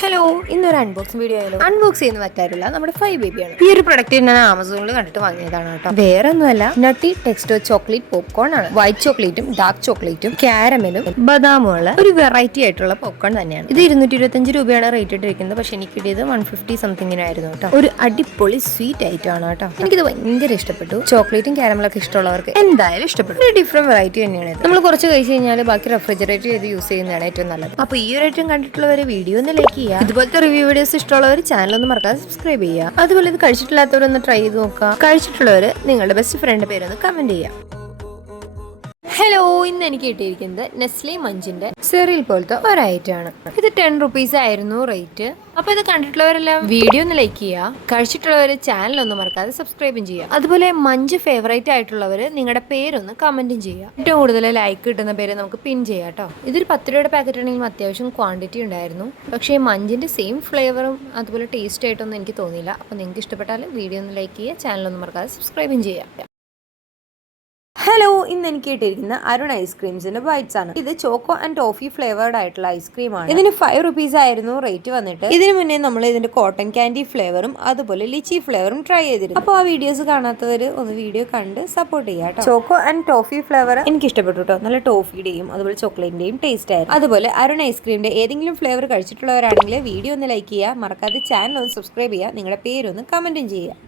Hello, ഇന്നൊരു unboxing video ആയാലോ? Unbox ചെയ്യുന്ന മറ്റാരില്ല, നമ്മുടെ 5 ബേബിയാണ്. ഈ ഒരു പ്രൊഡക്റ്റ് ഞാൻ ആമസോണിൽ കണ്ടിട്ട് വാങ്ങിയതാണ് കേട്ടോ. വേറെ ഒന്നുമല്ല, നട്ടി ടെക്സ്റ്റോ ചോക്ലേറ്റ് പോപ്കോൺ ആണ്. വൈറ്റ് ചോക്ലേറ്റും ഡാർക്ക് ചോക്ലേറ്റും കാരമലും ബദാമും ഉള്ള ഒരു വെറൈറ്റി ആയിട്ടുള്ള പോപ്കോൺ തന്നെയാണ്. ഇത് 225 രൂപയാണ് റേറ്റ് ഇട്ടിരിക്കുന്നത്. പക്ഷെ എനിക്ക് കിട്ടിയത് 150 സംതിങ്ങിനായിരുന്നു കേട്ടോ. ഒരു അടിപൊളി സ്വീറ്റ് ഐറ്റം ആണ് കേട്ടോ. എനിക്കിത് ഭയങ്കര ഇഷ്ടപ്പെട്ടു. ചോക്ലേറ്റും കാരമലൊക്കെ ഇഷ്ടമുള്ളവർക്ക് എന്തായാലും ഇഷ്ടപ്പെടും. ഒരു ഡിഫറെന്റ് വെറൈറ്റി തന്നെയാണ്. നമ്മൾ കുറച്ച് കഴിച്ച് കഴിഞ്ഞാൽ ബാക്കി റെഫ്രിജറേറ്റ് ചെയ്ത് യൂസ് ചെയ്യുന്നതാണ് ഏറ്റവും നല്ലത്. അപ്പൊ ഈ ഒരു ഐറ്റം കണ്ടിട്ടുള്ളവരെ വീഡിയോ ഒന്ന് ലൈക്ക് ചെയ്യുക. ഇതുപോലത്തെ റിവ്യൂ വീഡിയോസ് ഇഷ്ടമുള്ളവർ ചാനൽ ഒന്ന് മറക്കാതെ സബ്സ്ക്രൈബ് ചെയ്യുക. അതുപോലെ ഇത് കഴിച്ചിട്ടില്ലാത്തവരൊന്ന് ട്രൈ ചെയ്ത് നോക്കുക. കഴിച്ചിട്ടുള്ളവർ നിങ്ങളുടെ ബെസ്റ്റ് ഫ്രണ്ട് പേരൊന്ന് കമന്റ് ചെയ്യുക. ഹലോ, ഇന്ന് എനിക്ക് കിട്ടിയിരിക്കുന്നത് നെസ്ലെ മഞ്ചിന്റെ സെറിയൽ പോലത്തെ ഒരു ഐറ്റം ആണ്. ഇത് 10 റുപ്പീസ് ആയിരുന്നു റേറ്റ്. അപ്പൊ ഇത് കണ്ടിട്ടുള്ളവരെല്ലാം വീഡിയോ ഒന്ന് ലൈക്ക് ചെയ്യുക. കഴിച്ചിട്ടുള്ളവർ ചാനൽ ഒന്ന് മറക്കാതെ സബ്സ്ക്രൈബും ചെയ്യുക. അതുപോലെ മഞ്ച് ഫേവറേറ്റ് ആയിട്ടുള്ളവർ നിങ്ങളുടെ പേരൊന്ന് കമന്റും ചെയ്യുക. ഏറ്റവും കൂടുതൽ ലൈക്ക് കിട്ടുന്ന പേര് നമുക്ക് പിൻ ചെയ്യാം കേട്ടോ. ഇതൊരു 10 രൂപയുടെ പാക്കറ്റ് ആണെങ്കിലും അത്യാവശ്യം ക്വാണ്ടിറ്റി ഉണ്ടായിരുന്നു. പക്ഷേ മഞ്ചിന്റെ സെയിം ഫ്ലേവറും അതുപോലെ ടേസ്റ്റ് ആയിട്ടൊന്നും എനിക്ക് തോന്നിയില്ല. അപ്പൊ നിങ്ങൾക്ക് ഇഷ്ടപ്പെട്ടാൽ വീഡിയോ ഒന്ന് ലൈക്ക് ചെയ്യുക, ചാനൽ ഒന്ന് മറക്കാതെ സബ്സ്ക്രൈബും ചെയ്യുക. ഹലോ, ഇന്ന് എനിക്ക് കിട്ടിയിരിക്കുന്ന അരുൺ ഐസ്ക്രീംസിന്റെ ബൈറ്റ്സ് ആണ്. ഇത് ചോക്കോ ആൻഡ് ടോഫി ഫ്ലേവേർഡ് ആയിട്ടുള്ള ഐസ്ക്രീം ആണ്. ഇതിന് 5 റുപ്പീസ് ആയിരുന്നു റേറ്റ് വന്നിട്ട്. ഇതിന് മുന്നേ നമ്മൾ ഇതിന്റെ കോട്ടൺ ക്യാൻഡി ഫ്ലേവറും അതുപോലെ ലിച്ചി ഫ്ലേവറും ട്രൈ ചെയ്തിരുന്നു. അപ്പോൾ ആ വീഡിയോസ് കാണാത്തവർ ഒന്ന് വീഡിയോ കണ്ട് സപ്പോർട്ട് ചെയ്യാം കേട്ടോ. ചോക്കോ ആൻഡ് ടോഫി ഫ്ലേവർ എനിക്ക് ഇഷ്ടപ്പെട്ടു കേട്ടോ. നല്ല ടോഫിയുടെയും അതുപോലെ ചോക്ലേറ്റിന്റെയും ടേസ്റ്റ് ആയിരുന്നു. അതുപോലെ അരുൺ ഐസ്ക്രീമിന്റെ ഏതെങ്കിലും ഫ്ലേവർ കഴിച്ചിട്ടുള്ളവരാണെങ്കിൽ വീഡിയോ ഒന്ന് ലൈക്ക് ചെയ്യുക, മറക്കാതെ ചാനൽ ഒന്ന് സബ്സ്ക്രൈബ് ചെയ്യുക, നിങ്ങളുടെ പേരൊന്ന് കമന്റും ചെയ്യുക.